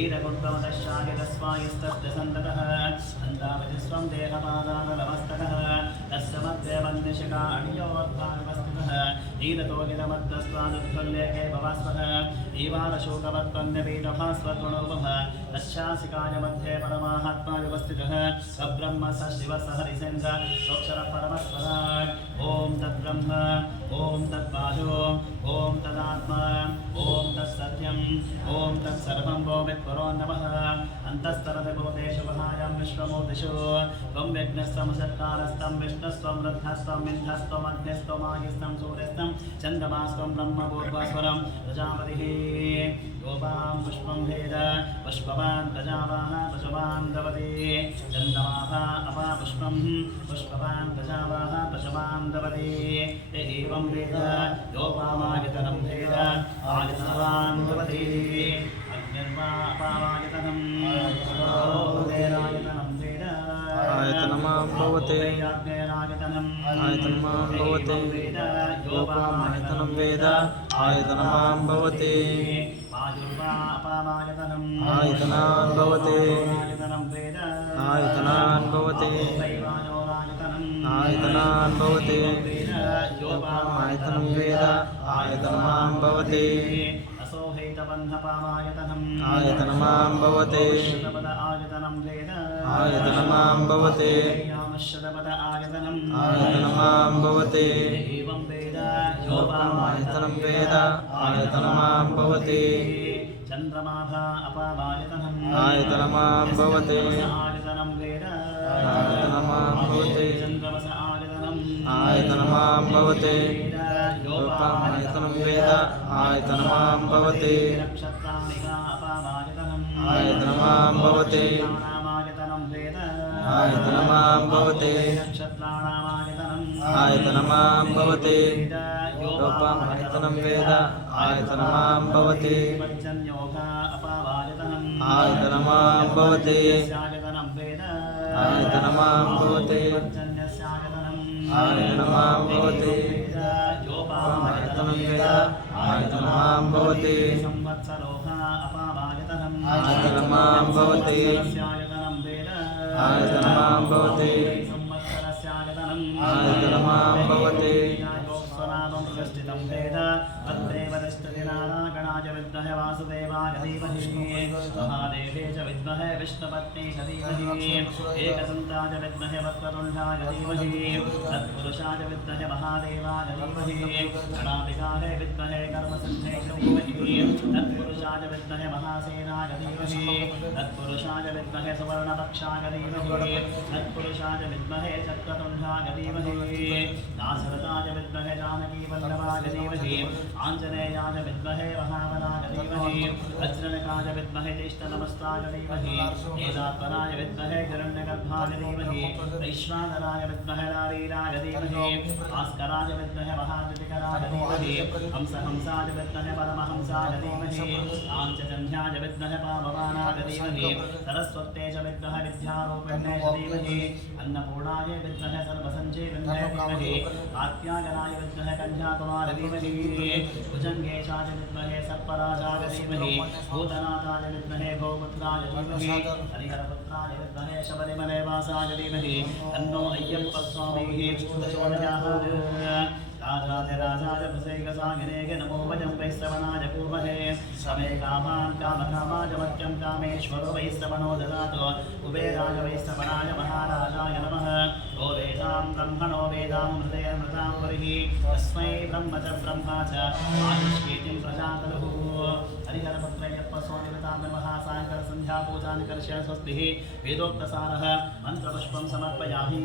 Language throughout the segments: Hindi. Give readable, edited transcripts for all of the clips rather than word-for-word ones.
ईरकुण्डमदशायतस्वायस्तस्य सन्ततः अन्तावतिस्वं देहपादानलमस्तकः तस्य मध्ये वन्यशिखा अणियोद्भाविवस्थितः ईरतोगितमद्दस्वादुत्फुल्लेखे भवास्वः ईवालशोकवत्पन्यपीठभास्वत्वणोपः तच्छासिकाय मध्ये परमात्मा व्यवस्थितः सब्रह्म स शिव स हरिसेन्द्र सोऽक्षरः परमस्वराट् ॐ तद्ब्रह्म ॐ तद्वायो ॐ तदात्मा ॐ तत्सत्यम् ॐ तत्सर्वं वो वित्पुरो नमः अन्तस्तरदेवतेषु वहायां विश्वमूर्तिषु त्वं यज्ञस्त्वमसत्कारस्तं विष्णुस्त्वं रुद्रस्त्वं इन्द्रस्त्वम् अग्निस्त्वम् आयुस्त्वं सूर्यस्त्वं चन्द्रमास्त्वं ब्रह्मपूर्वस्वरं प्रजापतिः योपां पुष्पं भेद पुष्पवान् प्रजावाः पशुवान् दवते चन्द्रमाभा अपा पुष्पं पुष्पवान् प्रजावाः पशुवान् दवते एवं वेद योपामायतनं भेद आयतवान् दवते अग्निर्वा अपामायतनं उदयरायतनं भेद आयतनमां भवते आयतनमां भवते योपामायतनं वेद आयतनमां भवते आयतनान् भवते आयतनान् भवते आयतनान् भवते योपामायतनं वेद आयतनमां भवते आयतनमां भवते आयतनमां भवते आयतनमां भवते योपामायतनं वेद आयतनमां भवते चन्द्रमाभा अपामायतनं आयतनमां भवते आयतनमां भवते चन्द्रमस आयतनमां भवते योपामायतनं वेद आयतनमां भवते आयतनमां भवते आयतनमां भवते आयतनमां भवते योपामायतनं वेद आयतनमां भवते आयतनमां भवते आयतनमां भवते आयतनमां भवते योपामायतनं वेद आयतनमां भवते आयतनमां भवते आयतनमां भवते आयतनमां भवते प्रतिष्ठितं वेद तत्रेव तिष्ठति नारायणाय विद्महे वासुदेवाय धीमहि महादेवे च विद्महे विष्णुपत्नी च धीमहि एकदन्ताय विद्महे वक्रतुण्डाय धीमहि तत्पुरुषाय विद्महे महादेवाय धीमहि गणाधिकाय विद्महे कर्मसिद्धे च धीमहि तत्पुरुषाय विद्महे महासेनाय धीमहि तत्पुरुषाय विद्महे सुवर्णपक्षाय धीमहि तत्पुरुषाय विद्महे चक्रतुण्डाय धीमहि दाशरथाय विद्महे जानकी वल्लभाय धीमहि आञ्जनेयाय विद्महे महाबलाय धीमहि वज्रनकाय विद्महे ज्येष्ठनमस्ताय धीमहि वेदात्मनाय विद्महे हिरण्यगर्भाय धीमहि वैश्वानराय विद्महे नारीराय धीमहि भास्कराय विद्महे महाज्योतिकराय धीमहि हंसहंसाय विद्महे परमहंसाय धीमहि आञ्चजन्याय विद्महे पावमानाय धीमहि सरस्वत्यै च विद्महे विद्यारूपिण्यै च धीमहि अन्नपूर्णाय विद्महे सर्वसञ्जीविन्यै धीमहि कात्यायनाय विद्महे कन्याकुमार धीमहि भुजङ्गेशाय विद्महे सर्पराजाय धीमहि भूतनाथाय विद्महे गौपुत्राय धीमहि हरिहरपुत्राय विद्महे शबरिमलैवासाय धीमहि तन्नो अय्यप्पः स्वामीः प्रचोदयात् राजाधिराजाय प्रसेकसागिनेके नमो वयं वैश्रवणाय कुर्महे समे कामान् कामकामाय मत्यं कामेश्वरो वैश्रवणो ददातु कुबेराय वैश्रवणाय महाराजाय नमः ओ वेदां ब्रह्मणो वेदां हृदयमृतां वरिहि तस्मै ब्रह्म च ब्रह्मा च आयुष्कीर्तिं प्रजातरुः हरिहरपुत्रय्यप्प स्वामिवृतां नमः सायङ्काल सन्ध्यापूजानि कर्षय स्वस्तिः वेदोक्तसारः मन्त्रपुष्पं समर्पयामि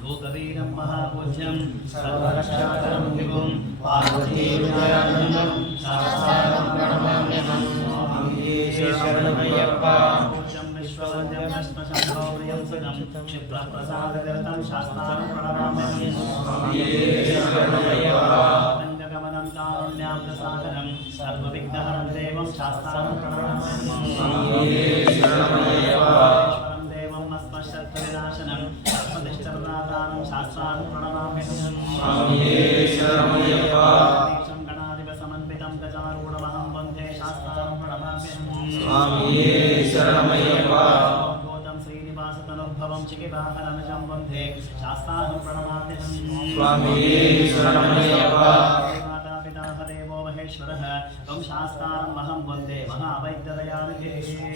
लोकवीरं महापूज्यं सर्वरक्षाकरं विभुं पार्वतीविजयानन्दं शास्त्रारं प्रणमाम्यहं शरणमय्यप्पा पूज्यं विश्ववन्द्यं विष्णुशम्भोप्रियं सुखं क्षिप्रप्रसादविरतं शास्त्रारं प्रणमाम्यहं शरणमय्यप्पा गमनं कारुण्यां प्रसादनं सर्वविघ्नहरं देवं शास्त्रारं प्रणमाम्यहं शत्रुविनाशनं सर्वदिष्टप्रदातारं शास्त्रारं प्रणमाम्यहं गणाधिपसमन्वितं गजारूढमहं वन्दे स्वामिये शरणमय्यप्प गौतम श्रीनिवास तनुभवं चिकिवाहनमजं वन्दे शास्ताहं प्रणमाम्यहं स्वामिये शरणमय्यप्प माता पिता देवो महेश्वरः त्वं शास्तारम् अहं वन्दे महावैद्यदयानिधे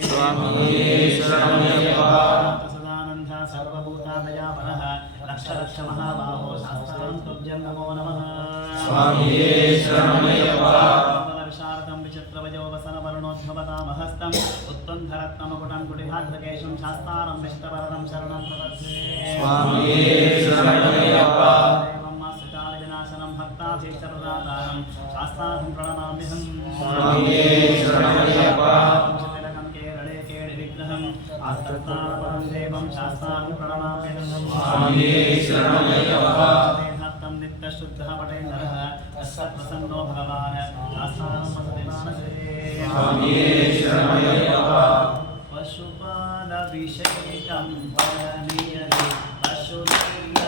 स्वामिये शरणमय्यप्प सदानन्द सर्वभूतादयापरः रक्ष रक्ष महाबाहो शास्तारं तुभ्यं नमो नमः स्वामिये शरणमय्यप्प विशारदं विचित्रवयो वसनवर्णोद्भवतामहस्तम् उत्तन्धरत्नमकुटं कुटिभाद्रकेशं शास्तारं विष्टवरदं शरणं प्रपद्ये स्वामिये शरणमय्यप्प विनाशनं भक्ताभीष्टप्रदातारं शास्तारं प्रणमाम्यहं स्वामिये शरणमय्यप्प तिलकं केरळे केळिविग्रहम् आत्तत्तारपरं देवं शास्तारं प्रणमाम्यहं स्वामिये शरणमय्यप्प देहात्तं नित्यशुद्धः पटेन्द्रः तस्य प्रसन्नो भगवान् शास्तारं वसति मानसे स्वामिये शरणमय्यप्प पशुपालभिषेकं परमीयते पशुदैर्य